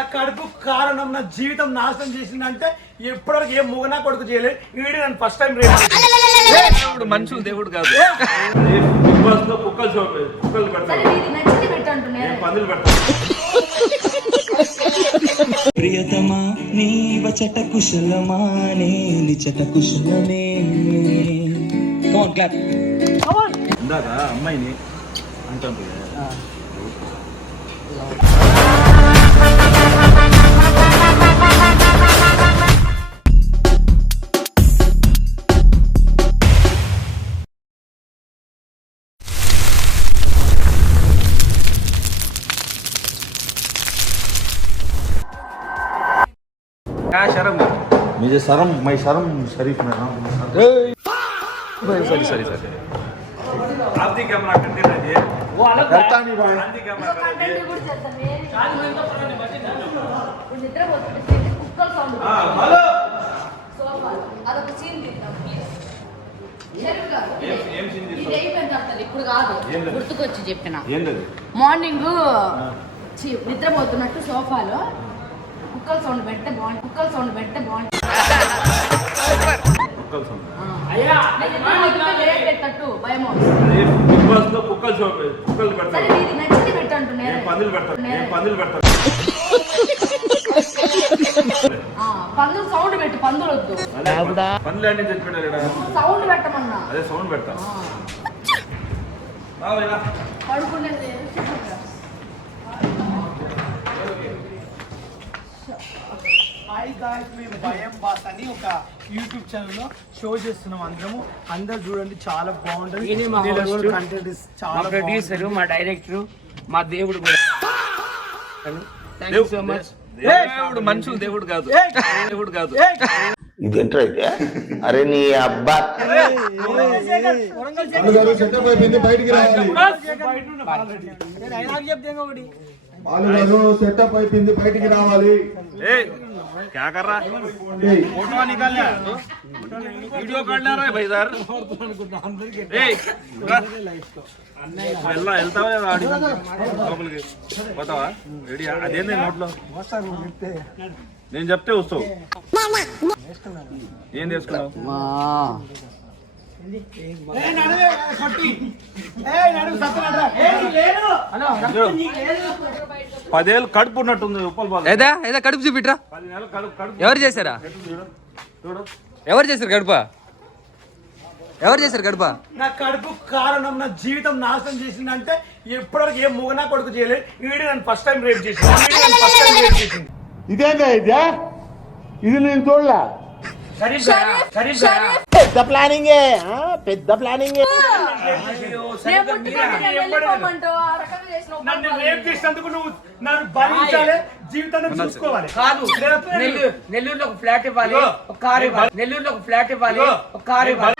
నా కడుపు కారణం నా జీవితం నాశనం చేసిందంటే ఎప్పటివరకు ఏ మూగనా కొడుకు చేయలేదు. వీడు నన్ను ఫస్ట్ టైం దేవుడు మనుషులు దేవుడు కాదు. ప్రియతమా నీ వచట కుశలమా నే నిచట కుశలమే. ఇందాక అమ్మాయిని అంటుంది शर्म मुझे शर्म मैं शर्म शरीफ में नाम सॉरी सॉरी सॉरी आप दी कैमरा करते रहिए वो अलग करता नहीं भाई आप दी कैमरा करिए हां हेलो सोफा అదొక సీన్ తీద్దాం షరీఫ్ గారు ఏం సీన్ తీద్దాం ఇది అయిపోయింది అంటారు ఇప్పుడు కాదు గుర్తుకొచ్చి చెప్పినా ఏందది మార్నింగ్ నిద్రపోతున్నట్టు సోఫాలో కుక్కల సౌండ్ పెడితే బాగుంటుంది. కుక్కల సౌండ్ పెడితే బాగుంటుంది. కుక్కల సౌండ్ అయ్యా లేట్ పెట్టట్టు భయం అవుతుంది. బిగ్ బాస్ లో కుక్కల సౌండ్ కుక్కలు పెడతారు. సరే ఇది నచ్చింది పెట్టంటు నేను పందులు పెడతాను. నేను పందులు పెడతాను. పందులు సౌండ్ పెట్టు. పందులు వద్దు. పందులు అంటే తెచ్చి పెట్టాలి. సౌండ్ పెట్టమన్నా. అదే సౌండ్ పెడతా. బావేనా పడుకునేది హాయ్ గాయ్స్, మేము భయం బాస్ అని ఒక యూట్యూబ్ ఛానల్లో షో చేస్తున్నాం. అందరూ చూడండి, చాలా బాగుంటుంది. చాలా ప్రొడ్యూసర్, మా డైరెక్టర్, మా దేవుడు కూడా. Thank you so much. దేవుడు మనుషులు దేవుడు కాదు. దేవుడు కాదు. ఇదేంట్రా అయితే? అరే నీ అబ్బా బయటికి రావాలి. సెటప్ అయిపోయింది, బయటికి రావాలి. क्या कर रहा है? फोटो निकालना वीडियो करना रहा है भाई सर. వెళ్తావా లోపలికి పోతావా? రెడీ అదేంది నోట్లో నేను చెప్తే వస్తావు. ఏం చేసుకున్నావు? 10 ఏళ్ళు కడుపు ఉన్నట్టుంది. ఏదా కడుపు చూపిట్రా. ఎవరు చేశారా? ఎవరు చేశారు కడుప? ఎవరు చేశారు కడుప? నా కడుపు కారణం నా జీవితం నాశనం చేసిందంటే ఎప్పటివరకు ఏ మూగనా కొడుకు చేయలేదు. వీడు నన్ను ఫస్ట్ టైం రేప్ చేసింది. ఇదేందా ఇదే? ఇది నేను చూడలే. పెద్ద ప్లానింగ్ పెద్ద ప్లానింగ్. నన్ను రేప్ చేసినందుకు నువ్వు నన్ను భరించాలి, జీవితాన్ని చూసుకోవాలి. కాదు, నెల్లూరులో ఒక ఫ్లాట్ ఇవ్వాలి, ఒక కార్ ఇవ్వాలి. నెల్లూరులో ఒక ఫ్లాట్ ఇవ్వాలి, ఒక కార్ ఇవ్వాలి.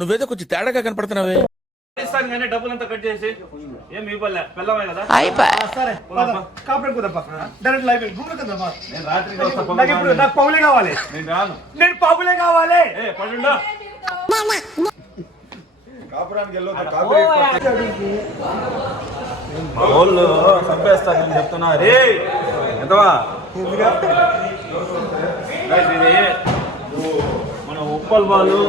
నువ్వేదో కొంచెం తేడాగా కనపడుతున్నావే. డబ్బులు అంతా కట్ చేసి ఏం ఇవ్వలే. పిల్లమే కదా. సరే కాపురం కుదప్ప. డైరెక్ట్ లైవ్ గుమ్మ కదమ్మా. నేను రాత్రికి వస్తా. ఇప్పుడు నాకు పౌలే కావాలి. నేను రాను. నేను పౌలే కావాలి. పడుండా కాపురానికి వెళ్ళొద్దు. మా వాళ్ళు చంపేస్తారు నేను చెప్తున్నా. రే ఎంతవా మన ఉప్పల్ వాళ్ళు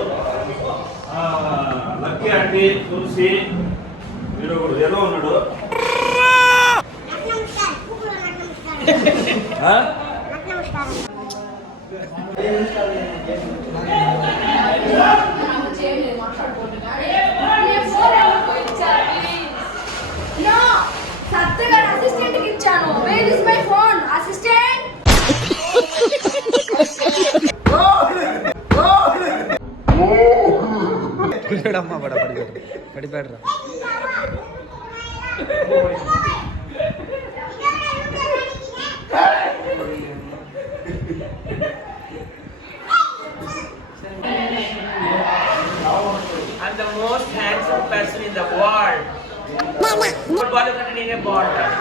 లక్కీ ఆంటీ తులసి వీడు ఏదో ఉన్నాడు. అసిస్టెంట్ ఇచ్చాను. Where is my phone assistant? పడిపోయాడు. I'm the most handsome person in the world. Football కంటే నేనే బాగుంటాను.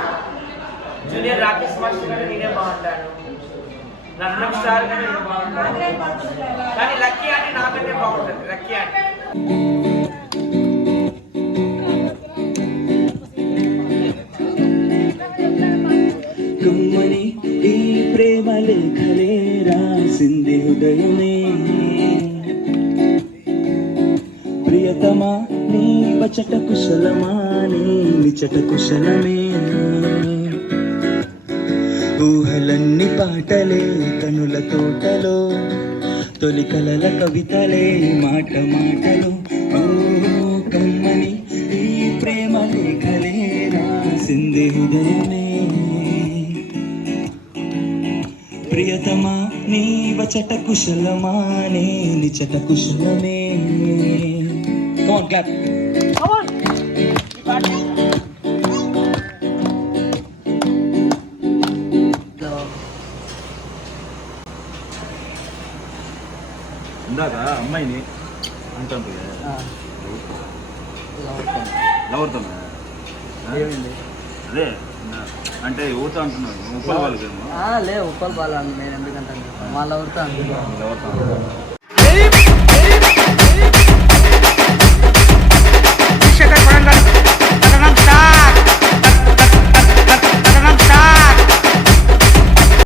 జూనియర్ రాకేష్ మాస్టర్ కంటే నేనే బాగుంటాను. రత్నం స్టార్ కంటే నేను బాగుంటాను. కానీ లక్కీ అంటే నాకంటే బాగుంటుంది. లక్కీ అంటే కమ్మని ఈ ప్రేమ లేఖలే రాసింది హృదయమే ప్రియతమా నీ వచట కుశలమా నీ నిచట కుశలమే ఊహలన్నీ పాటలే కనుల తోటలో తొలి కలల కవితలే మాట మాటలు ఓ కమ్మని ఈ ప్రేమ లేఖలే రాసింది హృదయమే ప్రియతమా నీ వచట కుశలమా నీ నిచట కుశలమే Come on, clap. ఇందాక అమ్మాయిని అంటాం లవర్తో అదే అంటే ఎవరితో అంటున్నాను ఉప్పల్ వాళ్ళకేమో లే ఉప్పల్ బాల నేను ఎందుకంటే వాళ్ళ ఎవరితో ఎవరితో